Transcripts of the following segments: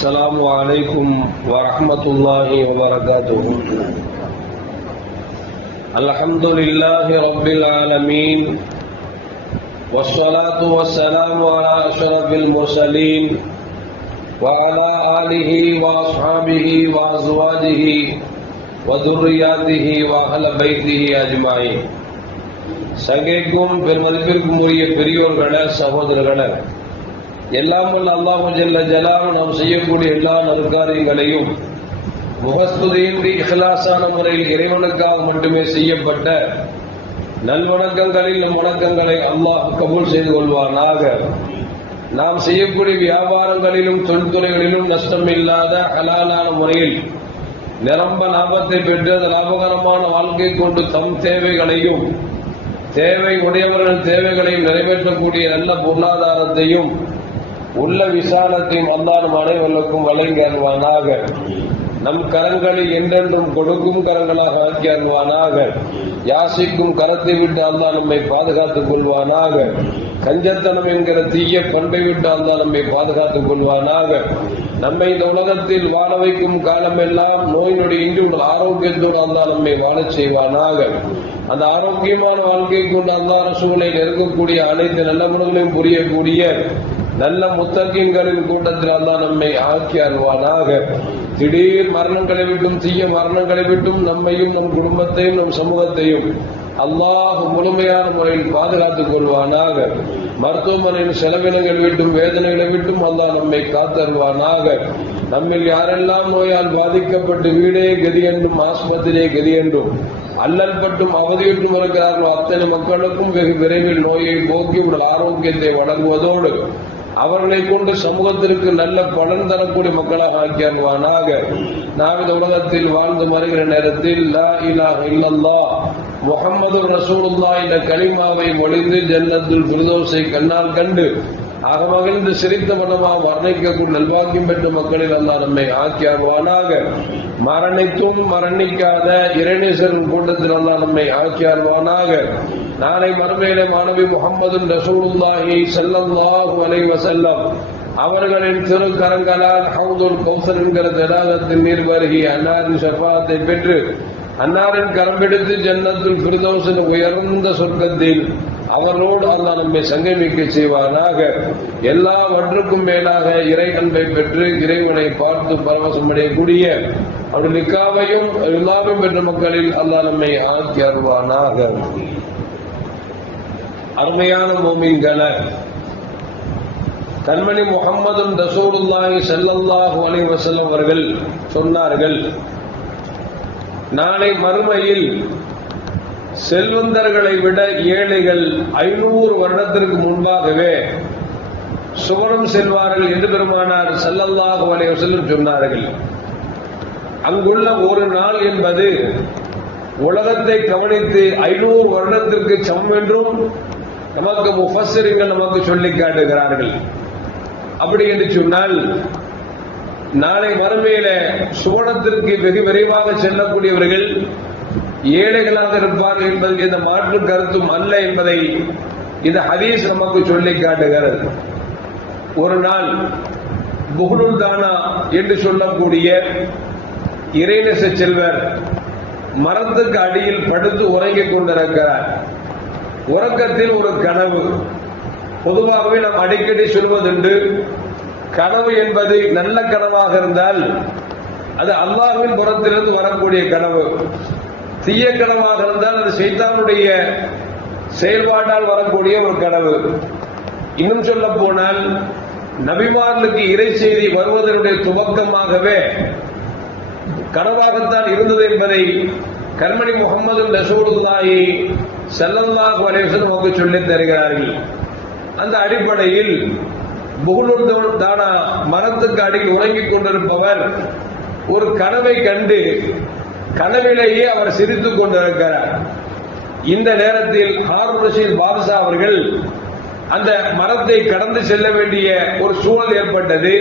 السلام عليكم ورحمة الله وبركاته. الحمد لله رب العالمين والصلاة والسلام على أشرف المرسلين وعلى آله وأصحابه وأزواجه وذرياته وأهل بيته أجمعين. சங்கைக்கும் பெருமதிப்பிற்கும் உரிய பெரியோர்களே, சகோதரர்களே, எல்லாம் வல்ல அல்லாஹ் ஜல்ல ஜலாலுஹு நாம் செய்யக்கூடிய எல்லா நற்காரியங்களையும் முகஸ்துதியின்றி இஹ்லாஸான முறையில் இறைவனுக்காக மட்டுமே செய்யப்பட்ட நல்வணக்கங்களில் நம் வணக்கங்களை அல்லாஹ் கபூல் செய்து கொள்வானாக. நாம் செய்யக்கூடிய வியாபாரங்களிலும் தொழில்துறைகளிலும் நஷ்டம் இல்லாத ஹலாலான முறையில் நிரம்ப லாபத்தை பெற்று அந்த லாபகரமான வாழ்க்கை கொண்டு தம் தேவைகளையும் தேவை உடையவர்கள் தேவைகளையும் நிறைவேற்றக்கூடிய நல்ல பொருளாதாரத்தையும் உள்ள விசாலத்தையும் அல்லாஹ் நம் அனைவருக்கும் வழங்கி அருள்வானாக. நம் கரங்களில் என்றென்றும் கொடுக்கும் கரங்களாக ஆக்கி அருள்வானாக. யாசிக்கும் கரத்தை விட்டு அல்லாஹ் நம்மை பாதுகாத்துக் கொள்வானாக. கஞ்சத்தனம் என்கிற தீய பண்பை விட்டு அல்லாஹ் நம்மை பாதுகாத்துக் கொள்வானாக. நம்மை இந்த உலகத்தில் வாழ வைக்கும் காலமெல்லாம் நோய் நொடி இன்றி ஆரோக்கியத்தோடு அல்லாஹ் நம்மை வாழச் செய்வானாக. அந்த ஆரோக்கியமான வாழ்க்கை கொண்டு அல்லாஹ் ரசூலை நெருங்கக்கூடிய அனைத்து நல்ல குணங்களையும் புரியக்கூடிய நல்ல முத்தகீன்களின் கூட்டத்தில் அல்லாஹ் நம்மை ஆக்கி அருள்வானாக. திடீர் மரணங்களை விட்டும் தீய மரணங்களை விட்டும் நம்மையும் நம் குடும்பத்தையும் நம் சமூகத்தையும் அல்லாஹ் முழுமையான முறையில் பாதுகாத்துக் கொள்வானாக. மருத்துவமனையின் செலவினங்கள் விட்டும் வேதனைகளை விட்டும் அல்லாஹ் நம்மை காத்தருள்வானாக. நம்மில் யாரெல்லாம் நோயால் பாதிக்கப்பட்டு வீடே கதி என்றும் ஆஸ்பத்திரியே கதி என்றும் அல்லல் பட்டும் அவதியுற்றும் இருக்கிறார்களோ அத்தனை மக்களுக்கும் வெகு விரைவில் நோயை போக்கி உடல் ஆரோக்கியத்தை வழங்குவதோடு அவர்களை கொண்டு சமூகத்திற்கு நல்ல பலன் தரக்கூடிய மக்களாக ஆக்கி அருள்வானாக. நாம் இந்த உலகத்தில் வாழ்ந்து மறைகிற நேரத்தில் லா இலாஹ இல்லல்லாஹ் முஹம்மது ரசூலுல்லாஹ் என்ற கலிமாவை மொழிந்து ஜன்னத்துல் ஃபிர்தௌஸை கண்ணால் கண்டு அகமகிழ்ந்து சிரித்த மனமாக வர்ணிக்கக்கூடிய நல்வாக்கியம் பெற்ற மக்களில் அல்லாஹ் நம்மை ஆக்கி அருள்வானாக. மரணித்தும் மரணிக்காத இறைநேசரின் கூட்டத்தில் அல்லாஹ் நம்மை ஆக்கி அருள்வானாக. நாளை மறுமையிலே மாணவி முஹம்மது ரசூலுல்லாஹி ஸல்லல்லாஹு அலைஹி வஸல்லம் அவர்களின் திருக்கரங்களால் ஹவுதுல் கௌசர் என்கிற தடாகத்தின் நீர் பருகி அன்னாரின் ஷஃபாஅத்தை பெற்று அன்னாரின் கரம் பிடித்து ஜன்னத்துல் ஃபிர்தௌஸின் உயர்ந்த சொர்க்கத்தில் அவரோடு அல்லாஹ் நம்மை சங்கமிக்க செய்வானாக. எல்லாவற்றுக்கும் மேலாக இறை அன்பை பெற்று இறைவனை பார்த்து பரவசமடையக்கூடிய அவருடைய நிக்காவையும் எல்லாரும் பெற்ற மக்களில் அல்லாஹ் நம்மை ஆக்கி அருள்வானாக. அருமையான மோமீன்களே, கண்மணி முஹம்மது ரசூலுல்லாஹி ஸல்லல்லாஹு அலைஹி வஸல்லம் அவர்கள் சொன்னார்கள், நாளை மறுமையில் செல்வந்தர்களை விட ஏழைகள் 500 வருடத்திற்கு முன்பாகவே சுவனம் செல்வார்கள் என்று பெருமானார் ஸல்லல்லாஹு அலைஹி வஸல்லம் சொன்னார்கள். அங்குள்ள ஒரு நாள் என்பது உலகத்தை கவனித்து 500 வருடத்திற்கு சமம் என்றும் நமக்கு முஃபஸ்ஸிரீன்கள் நமக்கு சொல்லி காட்டுகிறார்கள். அப்படி என்று சொன்னால் நாளை மறுமையில சுவனத்திற்கு வெகு விரைவாக செல்லக்கூடியவர்கள் ஏழைகளாக இருப்பார்கள் என்பதற்கு எந்த மாற்று கருத்தும் அல்ல என்பதை இந்த ஹதீஸ் நமக்கு சொல்லி காட்டுகிறது. ஒரு நாள் புஹ்ருல் தானா என்று சொல்லக்கூடிய இறைநேச செல்வர் மரத்துக்கு அடியில் படுத்து உறங்கிக் கொண்டிருக்கிறார். உறக்கத்தில் ஒரு கனவு. பொதுவாகவே நாம் அடிக்கடி சொல்வதுண்டு, கனவு என்பது நல்ல கனவாக இருந்தால் அது அல்லாஹ்வின் புறத்திலிருந்து வரக்கூடிய கனவு, தீய கனவாக இருந்தால் அது ஷைத்தானுடைய செயல்பாட்டால் வரக்கூடிய ஒரு கனவு. இன்னும் சொல்ல போனால் நபிமார்களுக்கு இறை செய்தி வருவதனுடைய துவக்கமாகவே கனவாகத்தான் இருந்தது என்பதை கண்மணி முஹம்மது ரசூலுல்லாஹி ஸல்லல்லாஹு அலைஹி வஸல்லம் நமக்கு சொல்லித் தருகிறார்கள். அந்த அடிப்படையில் புஹ்ருல் தானா மரத்துக்கு அடியில் உறங்கிக் கொண்டிருப்பவர் ஒரு கனவை கண்டு கனவிலேயே அவர் சிரித்துக் கொண்டிருக்கிறார். இந்த நேரத்தில் ஹாரூன் ரஷீத் பாதுஷா அவர்கள் அந்த மரத்தை கடந்து செல்ல வேண்டிய ஒரு சூழல் ஏற்பட்டது.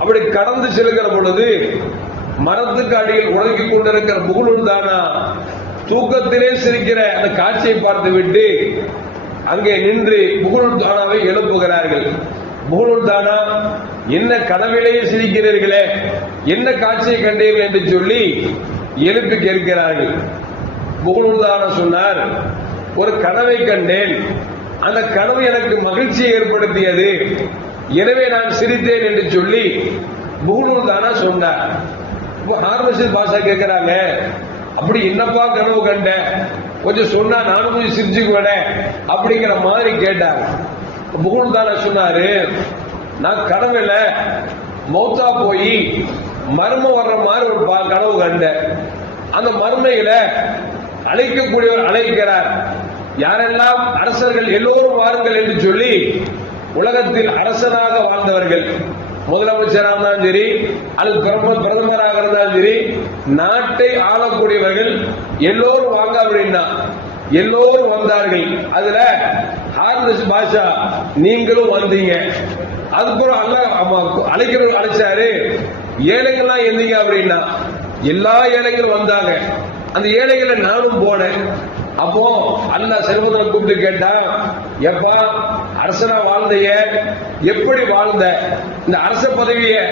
அப்படி கடந்து செல்கிற பொழுது மரத்துக்கு அடியில் உறங்கிக் கொண்டிருக்கிற புஹ்ருல் தானா தூக்கத்திலே சிரிக்கிற அந்த காட்சியை பார்த்துவிட்டு அங்கே நின்று புஹ்ருல் தானாவை எழுப்புகிறார்கள். புஹ்ருல் தானா என்ன கனவிலேயே சிரிக்கிறீர்களே, என்ன காட்சியை கண்டீர்கள் என்று சொல்லி எழுப்பி கேட்கிறார்கள். புகழ்ந்தான சொன்னார், ஒரு கனவை கண்டேன், அந்த கனவு எனக்கு மகிழ்ச்சியை ஏற்படுத்தியது, எனவே நான் சிரித்தேன் என்று சொல்லி புகழ்ந்தானா சொன்னார். ஹாரூன் ரஷீத் பாஷா கேட்கிறாங்க, அப்படி என்னப்பா கனவு கண்ட, கொஞ்சம் சொன்னா நானும் கொஞ்சம் சிரிச்சுக்குவேன் அப்படிங்கிற மாதிரி கேட்டாங்க. புகழ்ந்தானா சொன்னாரு, நான் கனவுல மௌத்தா போய் மர்மம் வர்ற மாதிரி ஒரு கனவு கண்டேன். அந்த மர்மையில அழைக்கக்கூடியவர் அழைக்கிறார், யாரெல்லாம் அரசர்கள் எல்லோரும் வாருங்கள் என்று சொல்லி உலகத்தில் அரசனாக வாழ்ந்தவர்கள், முதலமைச்சராக இருந்தாலும் சரி அல்லது பிரதமராக இருந்தாலும் சரி, நாட்டை ஆளக்கூடியவர்கள் எல்லோரும் வாங்க அப்படின்னா எல்லோரும் வந்தார்கள். அதுல ஹாரூன் ரஷீத் பாஷா நீங்களும் வந்தீங்க. அதுக்கப்புறம் அல்லாஹ் அழைச்சாரு, ஏழைகள்லாம் இருந்தீங்க அப்படின்னா எல்லா ஏழைகளும் வந்தாங்க. அந்த ஏழைகளை நானும் போனேன். அப்போ அல்லாஹ் செல்வத்தை கூப்பிட்டு கேட்டா, எப்பா அரசனா வாழ்ந்தைய, எப்படி வாழ்ந்த, இந்த அரச பதவியை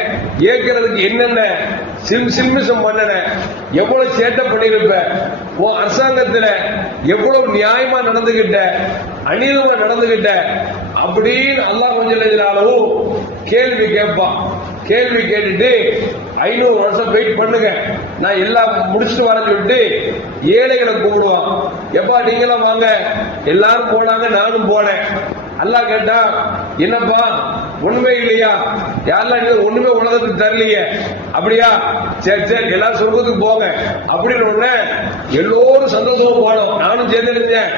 ஏற்கிறதுக்கு என்னென்ன சில்மிசம் பண்ணன, எவ்வளவு சேட்டை பண்ணிருப்ப, உன் அரசாங்கத்துல எவ்வளவு நியாயமா நடந்துகிட்ட, அநீதமா நடந்துகிட்ட அப்படின்னு அல்லாஹ் கொஞ்சம் கேள்வி கேட்பான். கேள்வி கேட்டுட்டு 500 வருஷம் வெயிட் பண்ணுங்க, நான் எல்லாம் முடிச்சுட்டு வரேன்னு சொல்லிட்டு ஏழைகளை கூப்பிடுவான். எப்பா நீங்களும் வாங்க, எல்லாரும் போனாங்க, நானும் போனேன். அல்லாஹ் கேட்டா, என்னப்பா உண்மை இல்லையா, யாரெல்லாம் ஒண்ணுமே உலகத்துக்கு தரலையே, அப்படியா, சரி சரி எல்லாரும் சொர்க்கத்துக்கு போங்க அப்படின்னு ஒண்ணு எல்லோரும் சந்தோஷமா போனோம். நானும் சேர்ந்திருந்தேன்,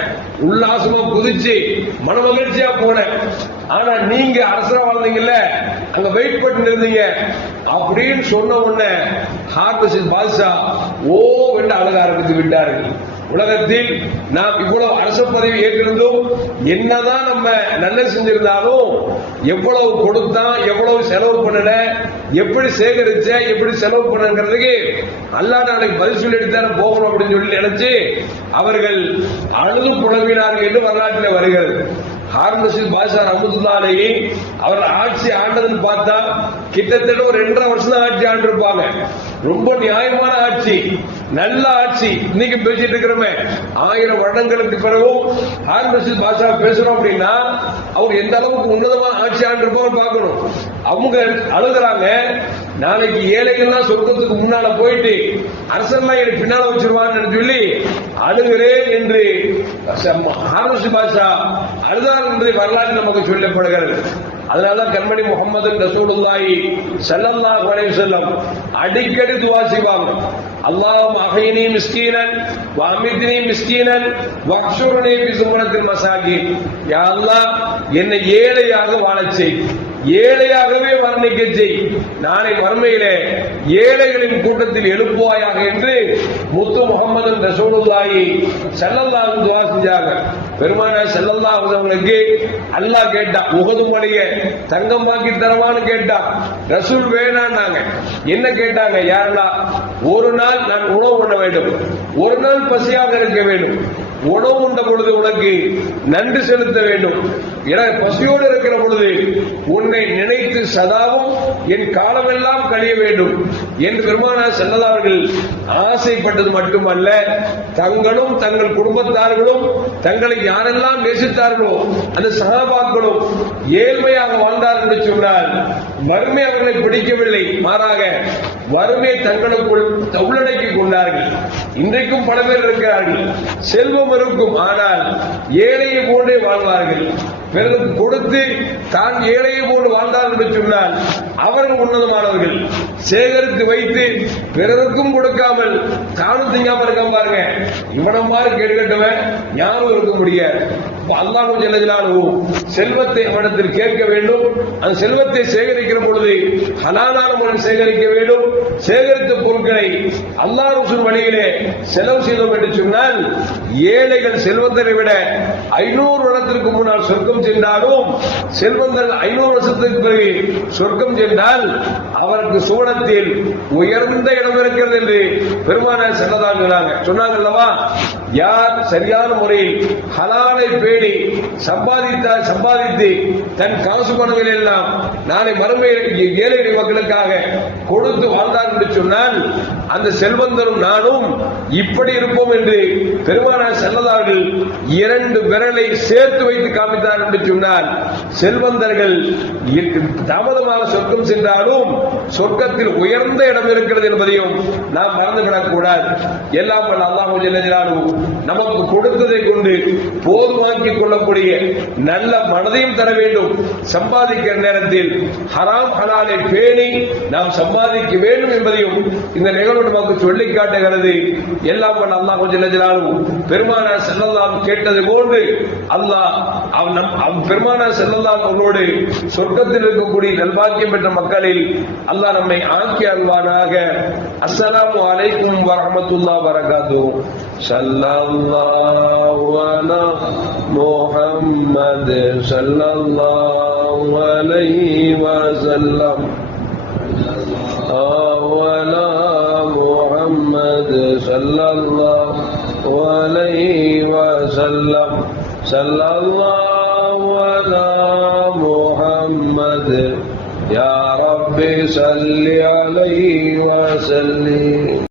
உல்லாசமா குதிச்சு மன மகிழ்ச்சியா போனேன். ஆனா நீங்க அரசரா வாழ்ந்தீங்கல்ல, அங்க வெயிட் பண்ணி இருந்தீங்க அப்படின்னு சொன்ன உடனே ஹாரூன் ரஷீத் பாஷா ஓ என்று அழக ஆரம்பித்து விட்டார்கள். உலகத்தில் நாம் இவ்வளவு அரச பதவி ஏற்றிருந்தோம், என்னதான் நம்ம நல்லது செஞ்சிருந்தாலும் எவ்வளவு கொடுத்தா, எவ்வளவு செலவு பண்ணல, எப்படி சேகரிச்ச, எப்படி செலவு பண்ணுங்கிறதுக்கு அல்லாஹ் நாளைக்கு பதில் சொல்லிட்டு தானே போகணும் அப்படின்னு சொல்லி நினைச்சு அவர்கள் அழுது புலம்பினார்கள் என்று வரலாற்றில் வருகிறது. ஹாரூன் ரஷீத் பாஷா ரஹ்மத்துல்லாஹி அலைஹி அவர்கள் ஆட்சி ஆண்டதுன்னு பார்த்தா கிட்டத்தட்ட ஒரு 2.5 வருஷம் தான் ஆட்சி ஆண்டிருப்பாங்க. ரொம்ப நியாயமான ஆட்சி, நல்ல ஆட்சி. இன்னைக்கு பேசிட்டு இருக்கிறோமே, 1000 வருடங்களுக்கு பிறகும் ஹாரூன் ரஷீத் பாஷா பேசுறோம் அப்படின்னா அவர் எந்த அளவுக்கு உன்னதமான ஆட்சி ஆண்டிருப்போம் பார்க்கணும். அவங்க அழுகுறாங்க, நாளைக்கு ஏழைகள்லாம் சொர்க்கத்துக்கு முன்னால போயிட்டு அரசெல்லாம் எனக்கு பின்னால வச்சிருவான்னு சொல்லி அழுகிறேன் என்று ஹாரூன் ரஷீத் பாஷா அழுதார் என்று வரலாறு நமக்கு சொல்லப்படுகிறது. அதனாலதான் கண்மணி முஹம்மது ரசூலுல்லாஹி ஸல்லல்லாஹு அலைஹி வஸல்லம் அடிக்கடி துஆ செய்வாங்க. அல்லாஹும்ம அஹ்யினி மிஸ்கீனன் வ அமித்னி மிஸ்கீனன் வஹ்ஷுர்னி ஃபி ஸும்ரத்தில் மசாகீன். யா அல்லாஹ், என்னை ஏழையாக வாழச் செய், ஏழையாகவே வர்ணிக்க செய், நாளை மறுமையிலே ஏழைகளின் கூட்டத்தில் எழுப்புவாயாக என்று முத்து முஹம்மது ரசூலுல்லாஹி ஸல்லல்லாஹு அலைஹி துஆ செஞ்சாங்க. பெருமானார் ஸல்லல்லாஹு அலைஹி வஸல்லுக்கு அல்லாஹ் கேட்டா, உஹது மலையை தங்கமாக்கி தரவான்னு கேட்டா, ரசூல் வேணான்னாங்க. என்ன கேட்டாங்க, யாரெல்லாம் ஒரு நாள் நான் உணவு உண்ண வேண்டும், ஒரு நாள் பசியாக இருக்க வேண்டும், உணவு உண்ட பொழுது உனக்கு நன்றி செலுத்த வேண்டும், எனக்கு பசியோடு இருக்கிற பொழுது உன்னை நினைத்து சதாவும் என் காலமெல்லாம் கழிய வேண்டும் என்று பெருமானார் ஸல்லல்லாஹு அலைஹி வஸல்லம் ஆசைப்பட்டது மட்டுமல்ல, தங்களும் தங்கள் குடும்பத்தார்களும் தங்களை யாரெல்லாம் நேசித்தார்களோ அந்த சஹாபாக்களும் ஏழ்மையாக வாழ்ந்தார்கள் என்று சொன்னால் வறுமை அவர்களை பிடிக்கவில்லை, மாறாக வறுமை தங்களுக்குள் உள்ளடக்கிக் கொண்டார்கள். இன்றைக்கும் பல பேர் இருக்கிறார்கள், செல்வம் இருக்கும், ஆனால் ஏழையை போன்றே வாழ்வார்கள். பிறருக்கு கொடுத்து தான் ஏழையை போன்று வாழ்ந்தார்கள் என்று சொன்னால் அவர்கள் உன்னதமானவர்கள். சேகரித்து வைத்து பிறருக்கும் கொடுக்காமல் தானும் திங்காம இருக்க பாருங்க, இவன மாதிரி கேட்கட்டவன் யாரும் இருக்க முடியாது. அல்லாஹ் ஜல்ல ஜலாலுஹு செல்வத்தை அவனிடத்தில் கேட்க வேண்டும். அந்த செல்வத்தை சேகரிக்கிற பொழுது ஹலாலான முறையில் சேகரிக்க வேண்டும். சேகரித்த பொருட்களை அல்லாஹ் ரசூல் வழியிலே செலவு செய்தோம் என்று சொன்னால் ஏழைகள் செல்வத்தை விட 500 வருடத்திற்கு முன்னால் சொர்க்கம் சென்றாலும் செல்வங்கள் 500 வருஷத்துக்கு பிறகு சொர்க்கம் சென்றால் அவருக்கு சுவனத்தில் உயர்ந்த இடம் இருக்கிறது என்று பெருமானார் சொன்னாங்க அல்லவா. யார் சரியான முறையில் ஹலாலை பேணி சம்பாதித்து தன் காசு பணங்கள் எல்லாம் நாளை மறுமையில் ஏழை மக்களுக்காக கொடுத்து வாழ்ந்தார் என்று சொன்னால் அந்த செல்வந்தரும் நானும் இப்படி இருப்போம் என்று பெருமானார் செல்லதார்கள் 2 விரலை சேர்த்து வைத்து காமித்தார் என்று சொன்னால் செல்வந்தர்கள் தாமதமாக சொர்க்கம் சென்றாலும் சொர்க்கத்தில் உயர்ந்த இடம் இருக்கிறது என்பதையும் நாம் மறந்துவிடக் கூடாது. எல்லாம் அல்லாஹ் ஜல்ல ஜலாலுஹு நமக்கு கொடுத்ததை கொண்டு போதுமாக்கிக் கொள்ளக்கூடிய நல்ல மனதையும் தர வேண்டும். சம்பாதிக்கிற நேரத்தில் ஹராம் ஹலாலை பேணி நாம் சம்பாதிக்க வேண்டும் என்பதையும் இந்த நிகழ்வு நமக்கு சொல்லி காட்டுகிறது. எல்லாம் அல்லாஹ் ஜல்ல ஜலாலுஹு பெருமானார் ஸல்லல்லாஹு கேட்டது போன்று அல்லாஹ் பெருமானார் ஸல்லல்லாஹு அவர்களோடு சொர்க்கத்தில் இருக்கக்கூடிய நல்பாக்கியம் பெற்ற மக்களில் அல்லாஹ் நம்மை ஆக்கி அல்வானாக. அஸ்ஸலாமு அலைக்கும் வரஹ்மத்துல்லாஹி வபரகாத்துஹு. ஸல்லல்லாஹு அலா முஹம்மத் ஸல்லல்லாஹு அலைஹி வஸல்லம். அலா முஹம்மத் ஸல்லல்லாஹு அலைஹி வஸல்லம். ஸல்லல்லாஹு அலா முஹம்மத் யா ரப்பி ஸல்லி அலைஹி வஸல்லிம்.